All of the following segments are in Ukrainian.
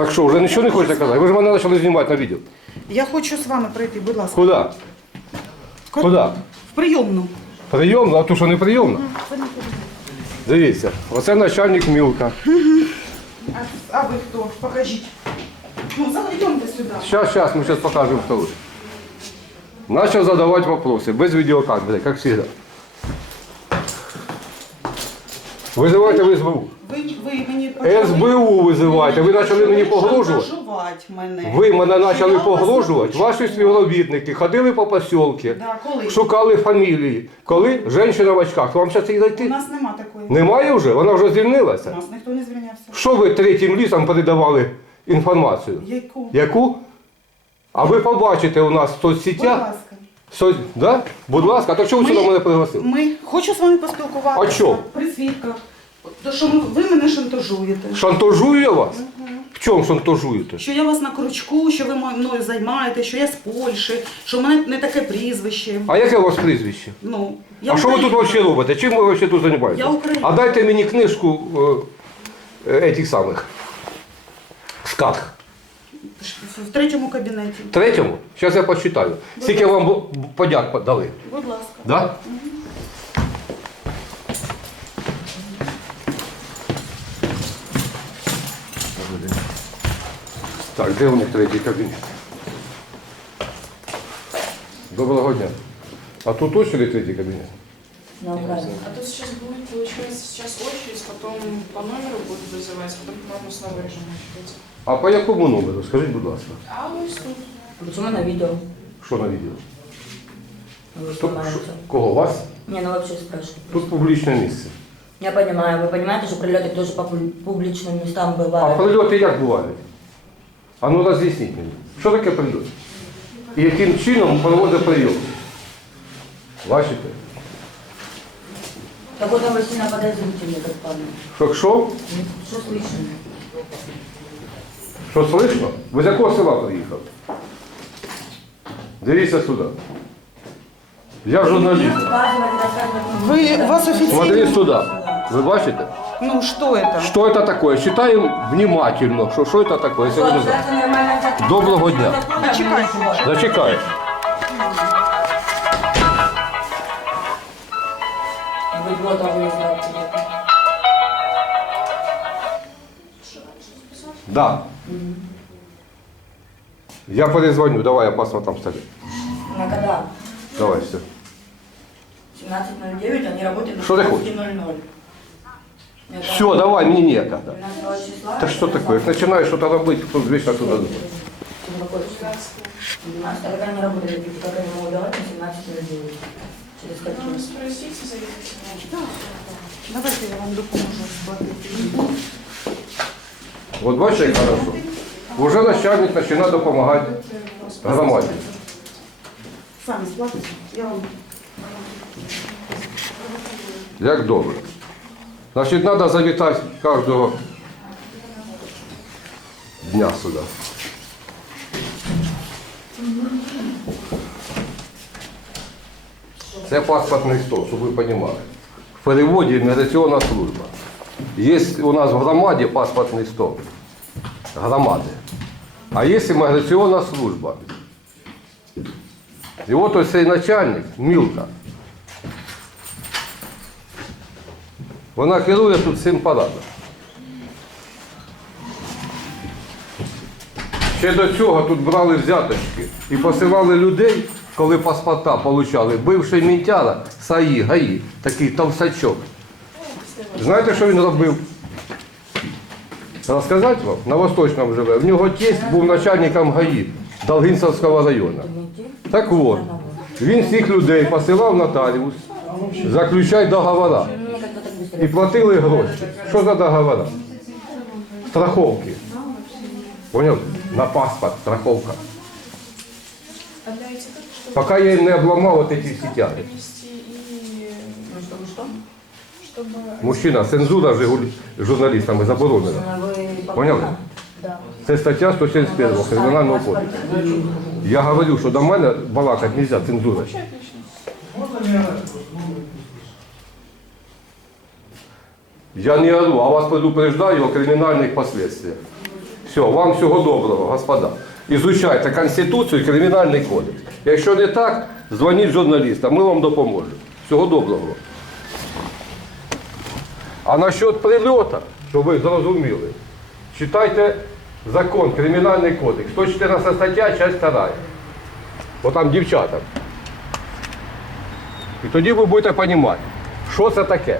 Так що, вже нічого не хочете казати? Ви ж мене почали знімати на відео. Я хочу з вами прийти, будь ласка. Куди? Ко- Куди? В прийомну. Прийомно, а то що не прийомно? Дивіться, оце начальник Мілка. А, а ви хто? Покажіть. Ну, зайдемте сюди. Сейчас, сейчас, мы сейчас покажем второй. Начал задавать вопросы, без видеокамеры, как всегда. Вызывайте в СБУ. Ви, ви мені СБУ визивайте. Ви почали мені погрожувати? Шантажувати мене. Ви мене почали Я вас погрожувати, ваші співробітники ходили по посілки, Да, коли? шукали фамілії. Коли? Женщина в очках. Вам зараз їх У знайти? нас нема такої. Немає вже? Вона вже У звільнилася. нас ніхто не звільнявся. Що ви третім лісом передавали інформацію? Яку? Яку? А ви побачите у нас в Будь соцсетях. ласка. Со... Да? Будь ласка, а то чому Ми- сюди мене пригласили? Ми хочу з вами поспілкуватися. А чо? При свідках. То, що ми- ви мене шантажуєте. Шантажую я вас? В чому шантажуєте? Що я вас на крючку, що ви мною займаєте, що я з Польщі, що в мене не таке прізвище. А яке у вас прізвище? Ну, я а що ви тут українка. взагалі робите? Чим ви взагалі тут займаєтесь? Я українка. А дайте мені книжку е, е, этих самих скарг. В третьому кабінеті. Третьому? Зараз я почитаю. Скільки вам бу- подяк дали? Будь ласка. Да? Так, де у них третій кабінет? Доброго дня. А тут точно ли третій кабінет? На Украине. А тут сейчас будет, получается, сейчас очередь, потом по номеру будут вызывать, потом, по-моему, снова режим начнется. А по якому номеру? Скажіть, будь ласка. А ось тут. Почему на видео? Що на відео? Ну, Вы Хто- снимаете. що- Кого? Вас? Не, ну вообще спрашиваю. Тут публічне місце. Я понимаю, вы понимаете, что прилеты тоже по публи- публичным местам А бывают. прильоти як бувають? А ну роз'ясніть мені. Що таке прильот? І яким чином проводить прийом? Бачите? Как будто вы сильно подозрительны, как парень. Що що? Что слышно? Що слышно? Ви з якого села приїхали? Дивіться сюди. Я журналіст. Показывать, рассказывать. Ви вас офіційно. Смотри сюди. Ви бачите? Ну, що це? Що це таке? Читаємо внимательно, що, що це таке, якщо ви не знаєте. Это нормально. так. Доброго дня. Зачекайте. Зачекай. Да. Я перезвоню, давай, я паспорт там ставлю. На когда? Давай, все. 17.09, они работают до Что ты хочешь? 16:00. Это Все, давай, мне некогда. 12 числа. Так что такое? Если начинаешь что-то работать, то вечно туда число? 12, а как они работают, как они могут давать на 17.09? Через какие? спросите, заедете. Давайте я вам допоможу сплатити. Вот бачите, як хорошо. Уже начальник починає допомагати громаді. Самі сплатите. Я вам Як добре. Значить, треба завітати кожного дня сюди. Це паспортний стол, щоб ви розуміли. В переводі міграційна служба. Є у нас в громаді паспортний стол. Громади. А є імміграційна служба. І от ось цей начальник, Мілка. Вона керує тут цим парадом. Ще до цього тут брали взяточки і посилали людей, коли паспорта получали. Бивший мінтяра САІ, ГАІ, такий товсачок. Знаєте, що він робив? Розказати вам? На Восточному живе. В нього тесть був начальником ГАІ Долгинцевського району. Так от, він всіх людей посилав в нотаріус, заключай договора. Ну, как-то так быстро. І платили гроші. Що за договори? Страховки. Поняв? На паспорт, страховка. А для этих, чтобы Поки я їм не обламав от ці сітяги. принести Мужчина, цензура журналістами заборонена. Поняли? Да. Це стаття 171 Кримінального кодексу. Я говорю, що до мене балакати не можна, цензура. Я не ору, а вас предупреждаю о кримінальних последствиях. Все, вам всього доброго, господа. Ізучайте Конституцію і Кримінальний кодекс. Якщо не так, дзвоніть журналістам, ми вам допоможемо. Всього доброго. А насчет прильоту, щоб ви зрозуміли, читайте закон, Кримінальний кодекс, 114 стаття, часть 2. Бо там дівчата. І тоді ви будете розуміти, що це таке.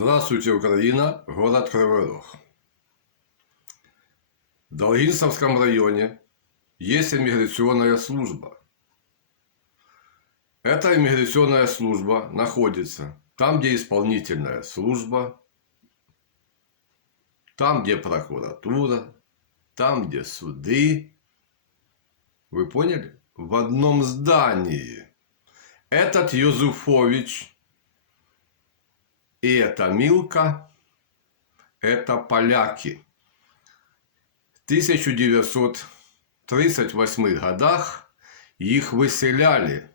Здравствуйте, Украина, город Кривой Рог. В Долгинцевском районе есть иммиграционная служба. Эта иммиграционная служба находится там, где исполнительная служба, там, где прокуратура, там, где суды. Вы поняли? В одном здании. Этот Юзуфович и эта Милка – это поляки. В 1938 годах їх виселяли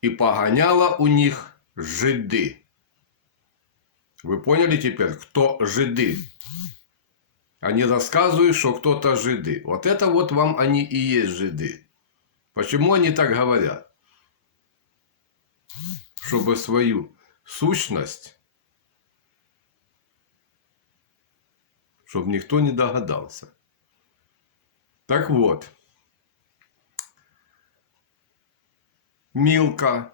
і поганяла у них жиди. Вы поняли теперь, кто жиды? Они рассказывают, что кто-то жиды. Вот это вот вам они и есть жиды. Почему они так говорят? Чтобы свою сущность, чтобы никто не догадался. Так вот, Милка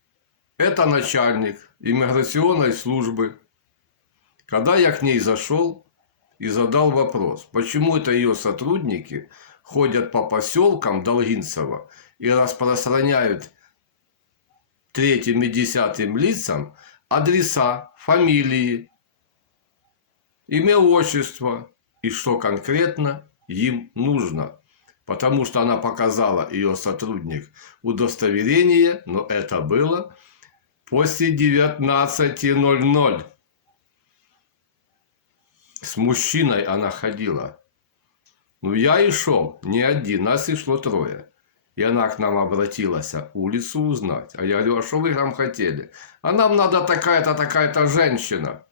– это начальник иммиграционной службы. Когда я к ней зашел и задал вопрос, почему это ее сотрудники ходят по поселкам Долгинцева и распространяют третьим и десятым лицам адреса, фамилии, имя, отчество и что конкретно им нужно. Потому что она показала ее сотрудник удостоверение, но это было после 19.00. С мужчиной она ходила. Ну, я и шел, не один, нас и шло трое. И она к нам обратилась, улицу узнать. А я говорю, а что вы там хотели? А нам надо такая-то, такая-то женщина.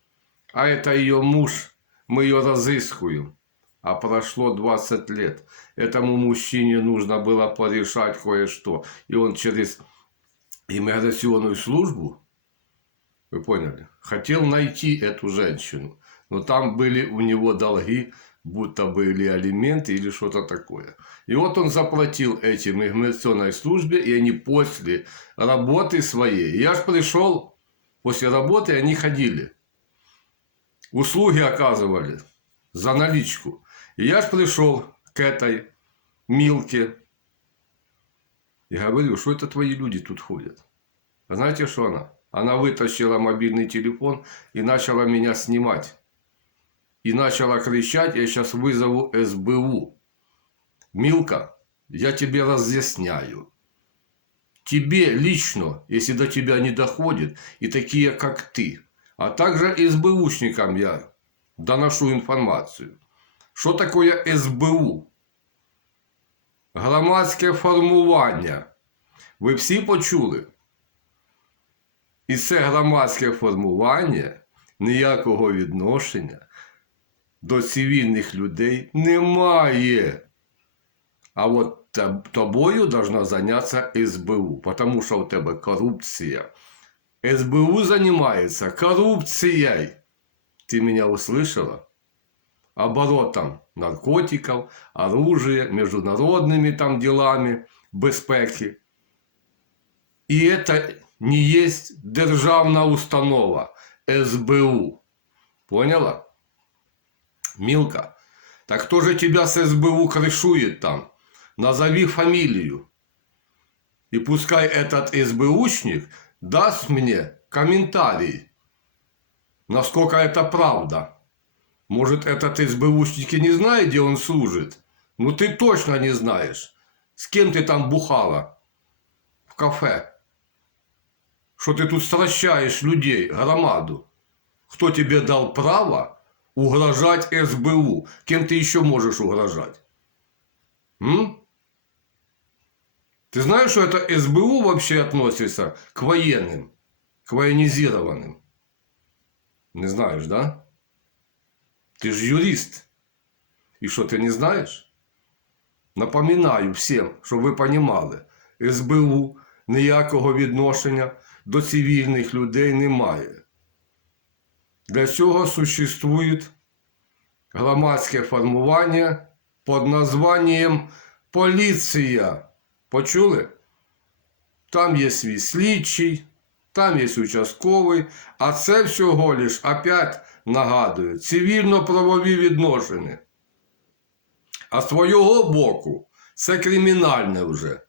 А это ее муж. Мы ее разыскиваем. А прошло 20 лет. Этому мужчине нужно было порешать кое-что. И он через иммиграционную службу, вы поняли, хотел найти эту женщину. Но там были у него долги, будто бы или алименты, или что-то такое. И вот он заплатил этим иммиграционной службе, и они после работы своей. Я ж пришел, после работы они ходили. Услуги оказывали за наличку. И я ж пришел к этой Милке и говорю, что это твои люди тут ходят. А знаете, что она? Она вытащила мобильный телефон и начала меня снимать И начала кричать, я сейчас вызову СБУ. Милка, я тебе разъясняю. Тебе лично, если до тебя не доходит, и такие, как ты, а также СБУшникам я доношу информацию. Що таке СБУ? Громадське формування. Ви всі почули? І це громадське формування ніякого відношення до цивільних людей не має. А от те- тобою должна зайнятися СБУ, тому що у тебе корупція. СБУ займається корупцією. Ти мене услышала? оборотом наркотиков, оружия, международными там делами, безпеки. И это не есть державна установа СБУ. Поняла? Милка, так кто же тебя с СБУ крышует там? Назови фамилию. И пускай этот СБУшник даст мне комментарий, насколько это правда. Может, этот СБУшник и не знает, где он служит? Ну, ты точно не знаешь. С кем ты там бухала? В кафе. Что ты тут стращаешь людей, громаду? Кто тебе дал право угрожать СБУ? Кем ты еще можешь угрожать? М? Ты знаешь, что это СБУ вообще относится к военным, к военизированным? Не знаешь, да? Ты же юрист. І що ти не знаєш? Напоминаю всім, щоб ви понімали, СБУ ніякого відношення до цивільних людей не має. Для цього существує громадське формування під названням поліція. Почули? Там є свій слідчий, там є участковий, а це всього лиш опять нагадую, цивільно-правові відносини. А з твого боку це кримінальне вже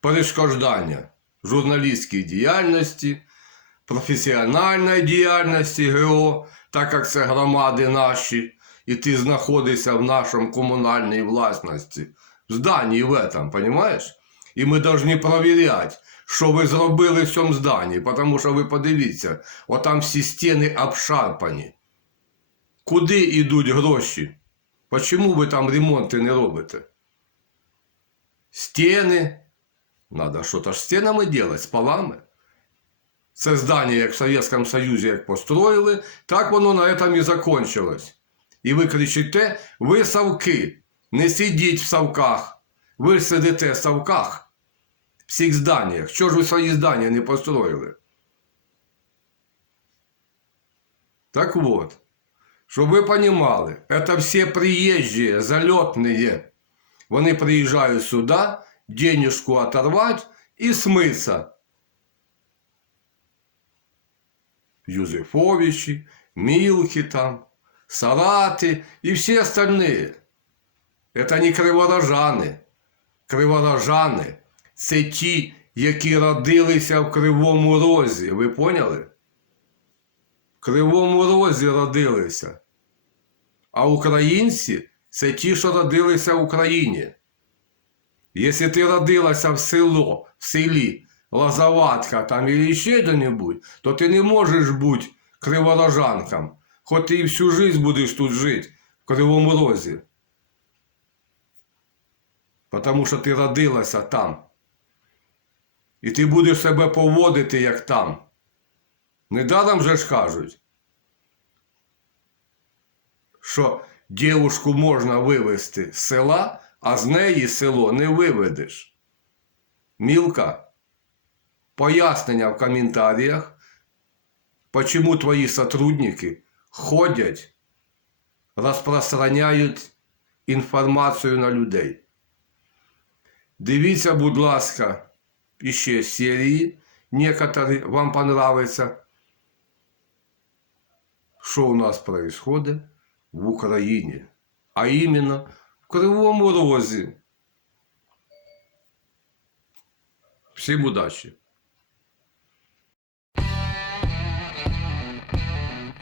перешкоджання журналістській діяльності, професіональної діяльності ГО, так як це громади наші, і ти знаходишся в нашому комунальній власності, в зданні в этом, понимаешь? І ми повинні перевіряти, що ви зробили в цьому зданні, тому що ви подивіться, отам всі стіни обшарпані. Куди йдуть гроші? Почему ви там ремонти не робите? Стіни. Надо що-то ж з стінами делать, з полами. Це здання, як в Совєтському Союзі, як построїли, так воно на этом і закончилось. І ви кричите, ви совки, не сидіть в совках. Ви ж сидите в совках, в всіх зданнях. Що ж ви свої здання не построїли? Так вот, щоб ви розуміли, це всі приїжджі, зальотні. Вони приїжджають сюди, денежку оторвать і смыться. Юзефовичи, Милки там, Сараты и все остальные. Это не криворожани. Криворожани – це ті, які родилися в Кривому Розі. Ви поняли? В Кривому Розі родилися. А українці це ті, що родилися в Україні. Якщо ти родилася в село, в селі, Лозоватка там или ще де-небудь, то ти не можеш бути криворожанком. Хоч ти і всю жизнь будеш тут жити, в Кривому Розі. Потому що ти родилася там. І ти будеш себе поводити, як там. Недаром же ж кажуть, що дівушку можна вивезти з села, а з неї село не виведеш. Мілка, пояснення в коментарях, почему твої сотрудники ходять, розпространяють інформацію на людей. Дивіться, будь ласка, іще серії, некоторі вам понравиться, що у нас происходит в Україні, а іменно в Кривому Розі. Всім удачі!